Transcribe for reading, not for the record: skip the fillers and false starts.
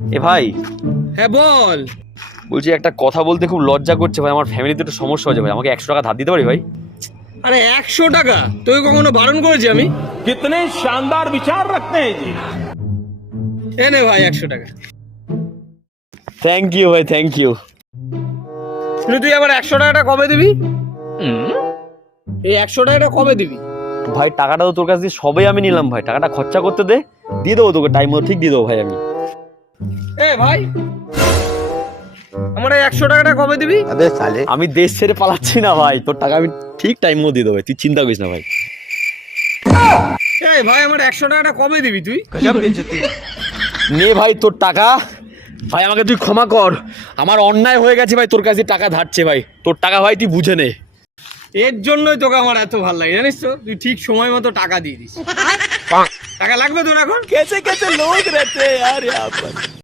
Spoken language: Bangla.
এ ভাই, হ্যাঁ বল। বলছি একটা কথা বলতে খুব লজ্জা করছে ভাই, আমার ফ্যামিলিতে একটু সমস্যা হয়েছে ভাই, আমাকে 100 টাকা ধার দিতে পারি ভাই? আরে 100 টাকা তোকে কখনো বারণ করেছি আমি? कितने शानदार विचार रखते हैं जी। এ নে ভাই 100 টাকা। থ্যাংক ইউ ভাই, থ্যাংক ইউ। কিন্তু তুই আবার 100 টাকাটা কবে দিবি? এই 100 টাকাটা কবে দিবি? ভাই টাকাটা তো তোর কাছ দিয়ে সবাই আমি নিলাম ভাই, টাকাটা খরচা করতে দে, দিয়ে দেবো তোকে টাইম মতো ঠিক দিয়ে দেবো ভাই আমি। এ ভাই, আমার এই 100 টাকাটা কবে দিবি? আমি দেশ ছেড়ে পালাচ্ছি না ভাই, তোর টাকা আমি ঠিক টাইম মতো দিয়ে দেবো ভাই, তুই চিন্তা করিস না ভাই। এই ভাই, আমার 100 টাকাটা কবে দিবি তুই? নে ভাই তোর টাকা, ভাই আমাকে তুই ক্ষমা কর, আমার অন্যায় হয়ে গেছে ভাই, তোর কাছে টাকা ধারছে ভাই, তোর টাকা ভাই তুই বুঝে নে। এর জন্যই তোকে আমার এত ভালো লাগে জানিস তো, তুই ঠিক সময় মতো টাকা দিয়ে দিস। টাকা লাগবে তোর এখন? कैसे कैसे लोग रहते हैं यार यहाँ पर।